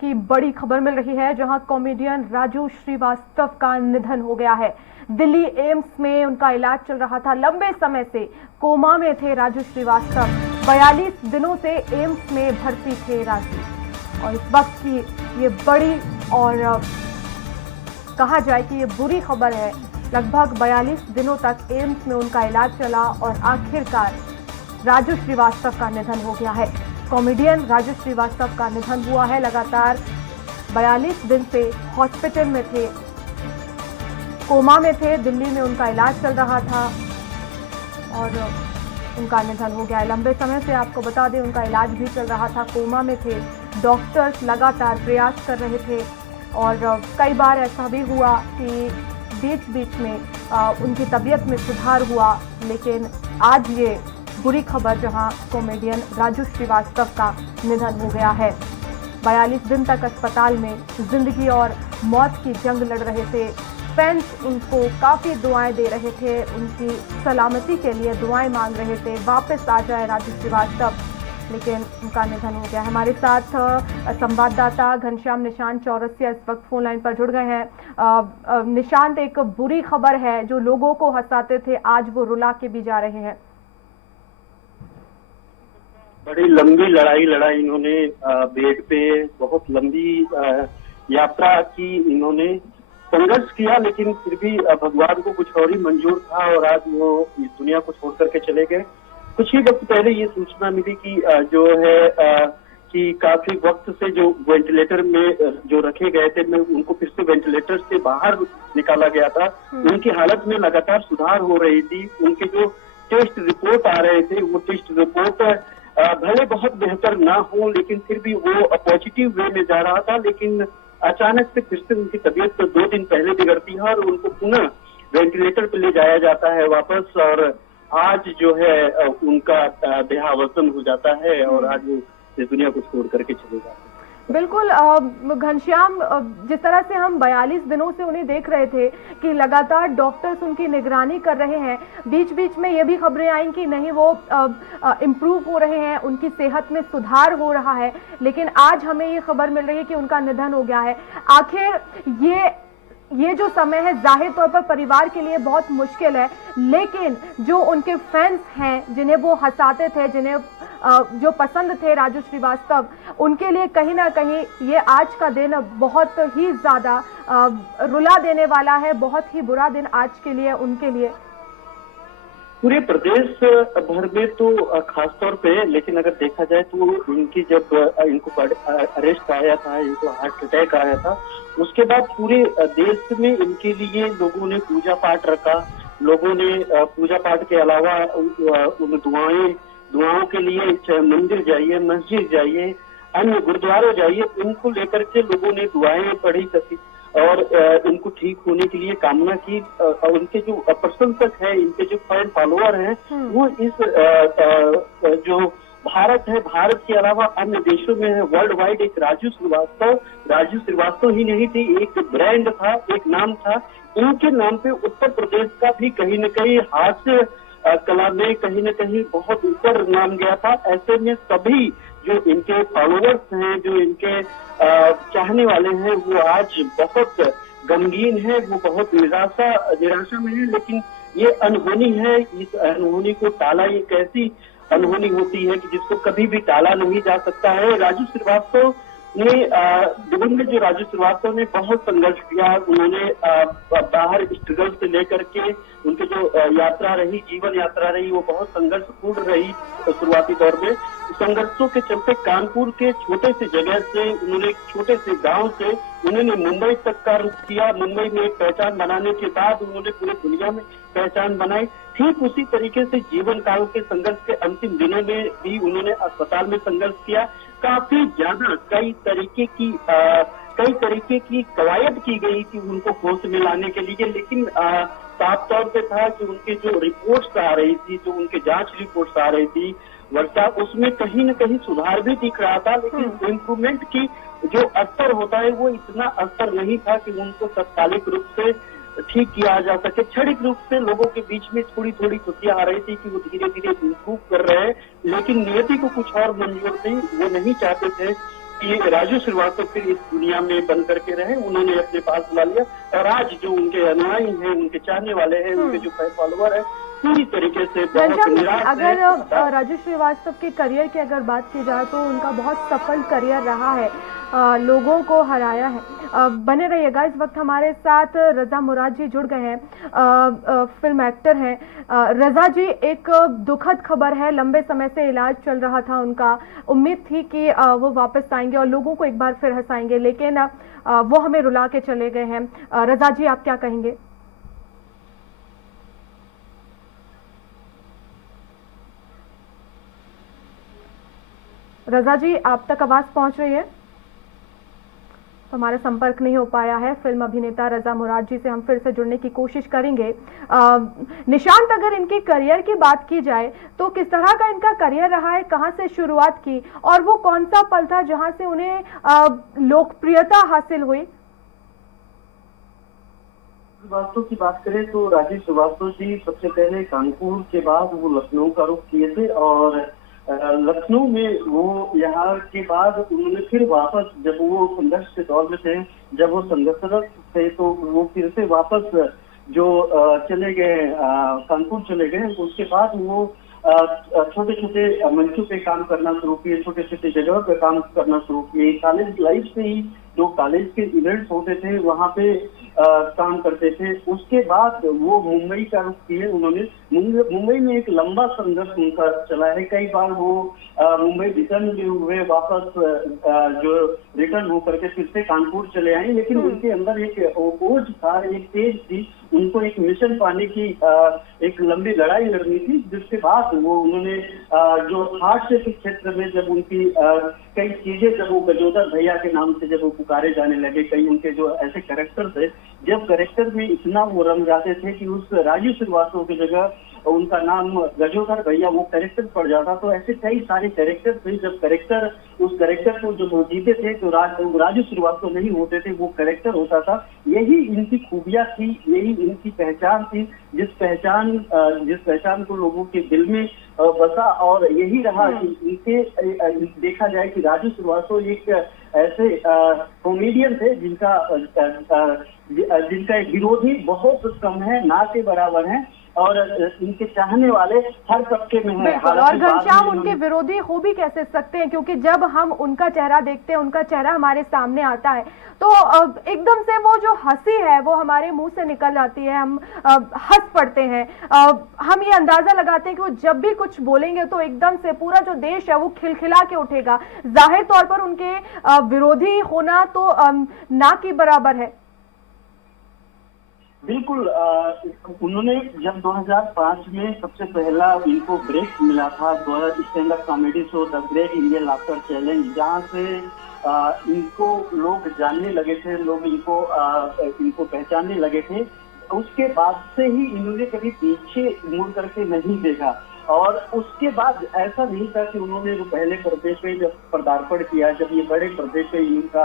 की बड़ी खबर मिल रही है, जहां कॉमेडियन राजू श्रीवास्तव का निधन हो गया है। दिल्ली एम्स में उनका इलाज चल रहा था। लंबे समय से कोमा में थे राजू श्रीवास्तव। 42 दिनों से एम्स में भर्ती थे राजू, और इस वक्त की ये बड़ी और कहा जाए कि ये बुरी खबर है। लगभग 42 दिनों तक एम्स में उनका इलाज चला और आखिरकार राजू श्रीवास्तव का निधन हो गया है। कॉमेडियन राजू श्रीवास्तव का निधन हुआ है। लगातार 42 दिन से हॉस्पिटल में थे, कोमा में थे, दिल्ली में उनका इलाज चल रहा था और उनका निधन हो गया है। लंबे समय से आपको बता दें उनका इलाज भी चल रहा था, कोमा में थे। डॉक्टर्स लगातार प्रयास कर रहे थे और कई बार ऐसा भी हुआ कि बीच बीच में उनकी तबीयत में सुधार हुआ, लेकिन आज ये बुरी खबर जहां कॉमेडियन राजू श्रीवास्तव का निधन हो गया है। 42 दिन तक अस्पताल में जिंदगी और मौत की जंग लड़ रहे थे। फैंस उनको काफ़ी दुआएं दे रहे थे, उनकी सलामती के लिए दुआएं मांग रहे थे, वापस आ जाए राजू श्रीवास्तव, लेकिन उनका निधन हो गया। हमारे साथ संवाददाता घनश्याम निशांत चौरसिया इस वक्त फोन लाइन पर जुड़ गए हैं। निशांत, एक बुरी खबर है, जो लोगों को हंसाते थे आज वो रुला के भी जा रहे हैं। बड़ी लंबी लड़ाई इन्होंने बेड पे बहुत लंबी यात्रा की, इन्होंने संघर्ष किया, लेकिन फिर भी भगवान को कुछ और ही मंजूर था और आज वो इस दुनिया को छोड़ करके चले गए। कुछ ही वक्त पहले ये सूचना मिली कि जो है कि काफी वक्त से जो वेंटिलेटर में जो रखे गए थे, उनको फिर से वेंटिलेटर से बाहर निकाला गया था। उनकी हालत में लगातार सुधार हो रही थी। उनके जो टेस्ट रिपोर्ट आ रहे थे, वो टेस्ट रिपोर्ट भले बहुत बेहतर ना हो, लेकिन फिर भी वो पॉजिटिव वे में जा रहा था। लेकिन अचानक से फिर से उनकी तबीयत तो 2 दिन पहले बिगड़ती है और उनको पुनः वेंटिलेटर पे ले जाया जाता है वापस, और आज जो है उनका देहावसान हो जाता है और आज वो इस दुनिया को छोड़ करके चले जाते हैं। बिल्कुल घनश्याम, जिस तरह से हम 42 दिनों से उन्हें देख रहे थे कि लगातार डॉक्टर्स उनकी निगरानी कर रहे हैं, बीच बीच में ये भी खबरें आई कि नहीं वो इम्प्रूव हो रहे हैं, उनकी सेहत में सुधार हो रहा है, लेकिन आज हमें ये खबर मिल रही है कि उनका निधन हो गया है। आखिर ये जो समय है जाहिर तौर पर परिवार के लिए बहुत मुश्किल है, लेकिन जो उनके फैंस हैं, जिन्हें वो हंसाते थे, जिन्हें जो पसंद थे राजू श्रीवास्तव, उनके लिए कहीं ना कहीं ये आज का दिन बहुत ही ज्यादा रुला देने वाला है, बहुत ही बुरा दिन आज के लिए, उनके लिए। पूरे प्रदेश भर में तो खास तौर पे, लेकिन अगर देखा जाए तो इनकी जब इनको अरेस्ट आया था, इनको हार्ट अटैक आया था, उसके बाद पूरे देश में इनके लिए लोगों ने पूजा पाठ रखा। लोगों ने पूजा पाठ के अलावा उन दुआओं के लिए चाहे मंदिर जाइए, मस्जिद जाइए, अन्य गुरुद्वारे जाइए, इनको लेकर के लोगों ने दुआएं पढ़ी और इनको ठीक होने के लिए कामना की। और उनके जो प्रशंसक है, इनके जो फैन फॉलोअर हैं, वो इस जो भारत है, भारत के अलावा अन्य देशों में है, वर्ल्ड वाइड एक राजू श्रीवास्तव ही नहीं थी, एक ब्रांड था, एक नाम था। इनके नाम पे उत्तर प्रदेश का भी कहीं न कहीं हास्य कला में कहीं न कहीं बहुत ऊपर नाम गया था। ऐसे में सभी जो इनके फॉलोअर्स हैं, जो इनके चाहने वाले हैं, वो आज बहुत गमगीन है, वो बहुत निराशा में है। लेकिन ये अनहोनी है, इस अनहोनी को टाला, ये कैसी अनहोनी होती है कि जिसको कभी भी टाला नहीं जा सकता है। राजू श्रीवास्तव ने दिवंगत जो राजू श्रीवास्तव ने बहुत संघर्ष किया। उन्होंने बाहर स्ट्रगल से लेकर के उनकी जो यात्रा रही, जीवन यात्रा रही, वो बहुत संघर्षपूर्ण रही। शुरुआती दौर में संघर्षों के चलते कानपुर के छोटे से जगह से, उन्होंने छोटे से गांव से उन्होंने मुंबई तक का रुख किया। मुंबई में एक पहचान बनाने के बाद उन्होंने पूरी दुनिया में पहचान बनाई। ठीक उसी तरीके से जीवन काल के संघर्ष के अंतिम दिनों में भी उन्होंने अस्पताल में संघर्ष किया। काफी ज्यादा कई तरीके की कवायद की गई थी उनको होश में लाने के लिए, लेकिन साफ तौर पे था कि उनके जो रिपोर्ट्स आ रही थी, जो उनके जांच रिपोर्ट्स आ रही थी वर्षा, उसमें कहीं न कहीं सुधार भी दिख रहा था, लेकिन इम्प्रूवमेंट की जो स्तर होता है वो इतना स्तर नहीं था कि उनको तत्कालिक रूप से ठीक किया जा सके। क्षणिक रूप से लोगों के बीच में थोड़ी थोड़ी खुशियां आ रही थी कि वो धीरे धीरे इम्प्रूव कर रहे हैं, लेकिन नियति को कुछ और मंजूर थी। वो नहीं चाहते थे कि राजू श्रीवास्तव फिर इस दुनिया में बन करके रहे, उन्होंने अपने पास बुला लिया। और आज जो उनके अनुयायी हैं, उनके चाहने वाले हैं, उनके जो फॉलोअर है, पूरी तरीके से बहुत निराश अगर राजू श्रीवास्तव के करियर की अगर बात की जाए तो उनका बहुत सफल करियर रहा है, लोगों को हराया है। बने रहिएगा, इस वक्त हमारे साथ रजा मुराद जी जुड़ गए हैं, फिल्म एक्टर हैं। रजा जी, एक दुखद खबर है, लंबे समय से इलाज चल रहा था उनका, उम्मीद थी कि वो वापस आएंगे और लोगों को एक बार फिर हंसाएंगे, लेकिन वो हमें रुला के चले गए हैं। रजा जी, आप क्या कहेंगे? रजा जी, आप तक आवाज पहुंच रही है? तो हमारा संपर्क नहीं हो पाया है। फिल्म अभिनेता रजा मुराद जी से हम फिर से जुड़ने की कोशिश करेंगे। निशांत, अगर इनके करियर की बात की जाए तो किस तरह का इनका करियर रहा है, कहां से शुरुआत की और वो कौन सा पल था जहां से उन्हें लोकप्रियता हासिल हुई? श्रीवास्तव की बात करें तो राजीव श्रीवास्तव जी सबसे पहले कानपुर के बाद वो लखनऊ का रुख किए थे, और लखनऊ में वो यहाँ के बाद उन्होंने फिर वापस, जब वो संघर्ष के दौर में थे, जब वो संघर्षरत थे, तो वो फिर से वापस जो चले गए, कानपुर चले गए। उसके बाद वो छोटे छोटे मंचों पे काम करना शुरू किए, छोटे छोटे जगहों पे काम करना शुरू किए। कॉलेज लाइफ से ही जो कॉलेज के इवेंट्स होते थे वहाँ पे काम करते थे। उसके बाद वो मुंबई का रुख किए उन्होंने। मुंबई में एक लंबा संघर्ष उनका चला है, कई बार वो मुंबई रिटर्न भी हुए, वापस जो रिटर्न होकर के फिर से कानपुर चले आए, लेकिन उनके अंदर एक ओज था, एक तेज थी, उनको एक मिशन पाने की एक लंबी लड़ाई लड़नी थी, जिसके बाद वो उन्होंने जो हास्य के क्षेत्र में जब उनकी कई चीजें, जब वो गजोदर भैया के नाम से जब वो पुकारे जाने लगे, कई उनके जो ऐसे कैरेक्टर थे, जब कैरेक्टर में इतना वो रंग जाते थे कि उस राजीव श्रीवास्तव की जगह उनका नाम गजोदर भैया वो कैरेक्टर पड़ जाता। तो ऐसे कई सारे कैरेक्टर थे, जब कैरेक्टर उस कैरेक्टर को जब वो जीते थे तो राजू श्रीवास्तव नहीं होते थे, वो कैरेक्टर होता था। यही इनकी खूबियां थी, यही इनकी पहचान थी, जिस पहचान को लोगों के दिल में बसा। और यही रहा कि इनके देखा जाए कि राजू श्रीवास्तव एक ऐसे कॉमेडियन थे जिनका एक विरोधी बहुत कम है, ना के बराबर है, और इनके चाहने वाले हर तबके में हैं। और घनश्याम, उनके विरोधी हो भी कैसे सकते हैं, क्योंकि जब हम उनका चेहरा देखते हैं, उनका चेहरा हमारे सामने आता है तो एकदम से वो जो हंसी है वो हमारे मुंह से निकल जाती है, हम हंस पड़ते हैं। हम ये अंदाजा लगाते हैं कि वो जब भी कुछ बोलेंगे तो एकदम से पूरा जो देश है वो खिलखिला के उठेगा। जाहिर तौर पर उनके विरोधी होना तो ना के बराबर है। बिल्कुल, उन्होंने जब 2005 में सबसे पहला इनको ब्रेक मिला था, stand up comedy show the great Indian laughter challenge, जहाँ से इनको लोग जानने लगे थे, लोग इनको पहचानने लगे थे। उसके बाद से ही इन्होंने कभी पीछे मुड़ करके नहीं देखा। और उसके बाद ऐसा नहीं था कि उन्होंने जो पहले पर्दे पे जब पदार्पण किया, जब ये बड़े पर्दे पे इनका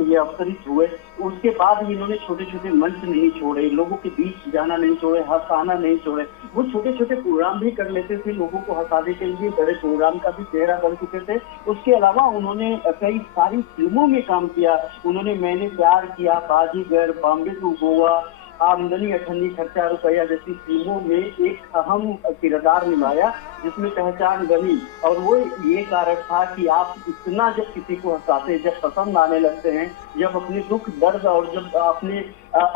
ये अवतरित हुए, उसके बाद ही इन्होंने छोटे छोटे मंच नहीं छोड़े, लोगों के बीच जाना नहीं छोड़े, हंसाना नहीं छोड़े। वो छोटे छोटे प्रोग्राम भी कर लेते थे, लोगों को हंसाने के लिए बड़े प्रोग्राम का भी चेहरा बन चुके थे। उसके अलावा उन्होंने कई सारी फिल्मों में काम किया। उन्होंने मैंने प्यार किया, बाजीगर, बॉम्बे टू गोवा, आमदनी अठन्नी खर्चा रुपया जैसी फिल्मों में एक अहम किरदार निभाया, जिसमें पहचान बनी। और वो ये कारण था कि आप इतना जब किसी को हंसाते, जब पसंद आने लगते हैं, जब अपने दुख दर्द और जब अपने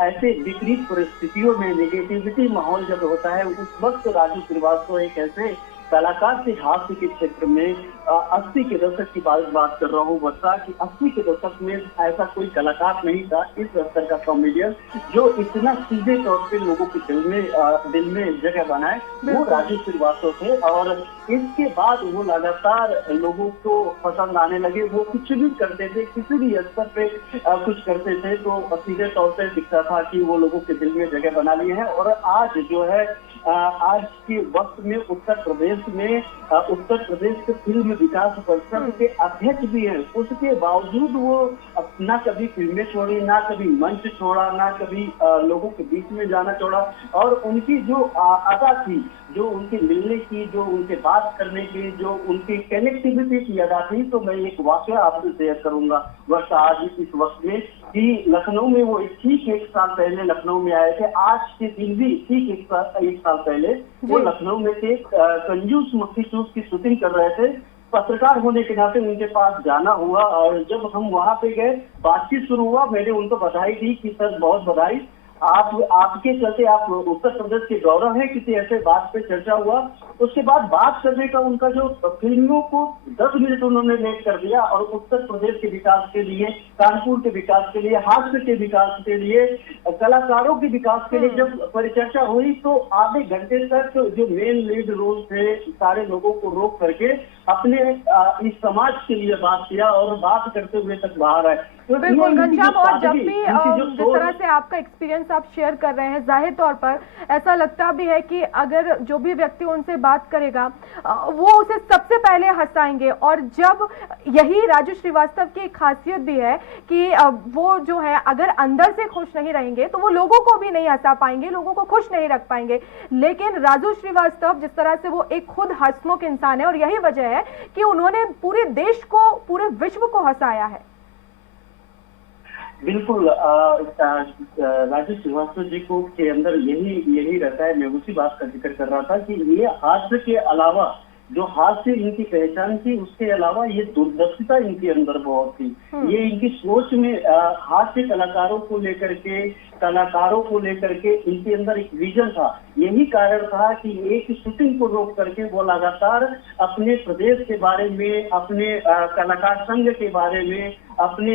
ऐसे विपरीत परिस्थितियों में नेगेटिविटी माहौल जब होता है, उस वक्त राजू श्रीवास्तव एक ऐसे कलाकार थे हास्य के क्षेत्र में। 80 के दशक की बात कर रहा हूँ वर्षा, कि 80 के दशक में ऐसा कोई कलाकार नहीं था इस स्तर का कॉमेडियन जो इतना सीधे तौर पे लोगों के दिल में जगह बनाए, वो राजू श्रीवास्तव थे। और इसके बाद वो लगातार लोगों को पसंद आने लगे। वो कुछ भी करते थे, किसी भी स्तर पे कुछ करते थे तो सीधे तौर पे दिखता था कि वो लोगों के दिल में जगह बना लिए हैं। और आज जो है, आज के वक्त में उत्तर प्रदेश के फिल्म विकास परिषद के अध्यक्ष भी हैं। उसके बावजूद वो ना कभी फिल्में छोड़ी, ना कभी मंच छोड़ा, ना कभी लोगों के बीच में जाना छोड़ा। और उनकी जो अदा थी, जो उनके मिलने की, जो उनके बात करने की, जो उनकी कनेक्टिविटी की अदा थी, तो मैं एक वाकया आपसे शेयर करूंगा बस आज इस वक्त में कि लखनऊ में वो ठीक 1 साल पहले लखनऊ में आए थे। आज के दिन भी ठीक 1 साल पहले वो लखनऊ में थे, कंजूस मक्खी चूस की शूटिंग कर रहे थे। पत्रकार होने के नाते उनके पास जाना हुआ और जब हम वहां पे गए, बातचीत शुरू हुआ, मैंने उनको बधाई दी कि सर बहुत बधाई, आपके चलते आप उत्तर प्रदेश के गौरव है, किसी ऐसे बात पे चर्चा हुआ। उसके बाद बात करने का उनका जो फिल्मों को 10 मिनट उन्होंने लेट कर दिया और उत्तर प्रदेश के विकास के लिए, कानपुर के विकास के लिए, हास्य के विकास के लिए, कलाकारों के विकास के लिए जब परिचर्चा हुई तो आधे घंटे तक जो मेन लीड रोल थे सारे लोगों को रोक करके अपने इस समाज के लिए बात किया और बात करते हुए तक बाहर आए। तो बिल्कुल घनश्याम, और जब भी जिस तरह से आपका एक्सपीरियंस आप शेयर कर रहे हैं, जाहिर तौर पर ऐसा लगता भी है कि अगर जो भी व्यक्ति उनसे बात करेगा वो उसे सबसे पहले हंसाएंगे। और जब यही राजू श्रीवास्तव की खासियत भी है कि वो जो है अगर अंदर से खुश नहीं रहेंगे तो वो लोगों को भी नहीं हंसा पाएंगे, लोगों को खुश नहीं रख पाएंगे। लेकिन राजू श्रीवास्तव जिस तरह से वो एक खुद हंसमुख इंसान है और यही वजह है कि उन्होंने पूरे देश को, पूरे विश्व को हंसाया है। बिल्कुल राजू श्रीवास्तव जी को के अंदर यही रहता है। मैं उसी बात का जिक्र कर रहा था कि ये हास्य के अलावा, जो हास्य इनकी पहचान थी, उसके अलावा ये दूरदर्शिता इनके अंदर बहुत थी। ये इनकी सोच में हास्य कलाकारों को लेकर के इनके अंदर एक विजन था। यही कारण था कि एक शूटिंग को रोक करके वो लगातार अपने प्रदेश के बारे में, अपने कलाकार संघ के बारे में, अपने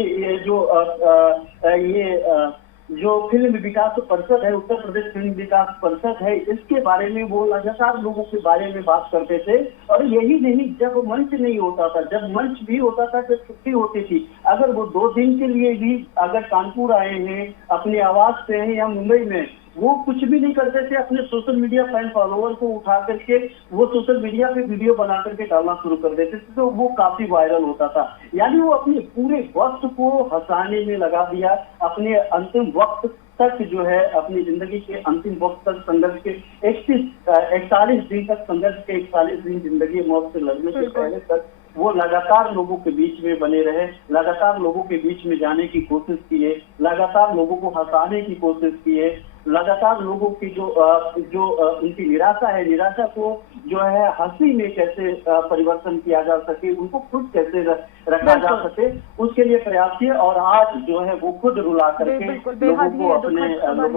जो फिल्म विकास परिषद है, उत्तर प्रदेश फिल्म विकास परिषद है, इसके बारे में वो लगातार लोगों के बारे में बात करते थे। और यही नहीं, जब मंच नहीं होता था, जब मंच भी होता था, जब छुट्टी होती थी, अगर वो 2 दिन के लिए भी अगर कानपुर आए हैं, अपने आवास पे हैं या मुंबई में, वो कुछ भी नहीं करते थे, अपने सोशल मीडिया फैन फॉलोअर को उठा करके वो सोशल मीडिया पे वीडियो बना करके डालना शुरू कर देते थे, तो वो काफी वायरल होता था। यानी वो अपने पूरे वक्त को हंसाने में लगा दिया, अपने अंतिम वक्त तक जो है, अपनी जिंदगी के अंतिम वक्त तक संघर्ष के 41 दिन तक, संघर्ष के 41 दिन जिंदगी मौत से लड़ने से पहले तक वो लगातार लोगों के बीच में बने रहे, लगातार लोगों के बीच में जाने की कोशिश किए, लगातार लोगों को हंसाने की कोशिश किए, लगातार लोगों की जो उनकी निराशा है, निराशा को जो है हंसी में कैसे परिवर्तन किया जा सके, उनको खुद कैसे रखा जा सके, उसके लिए प्रयास किए। और आज जो है वो खुद रुला करके लोगों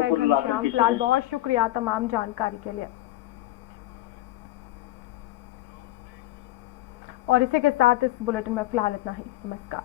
को रुला करके। फिलहाल बहुत शुक्रिया तमाम जानकारी के लिए। और इसी के साथ इस बुलेटिन में फिलहाल इतना ही। नमस्कार।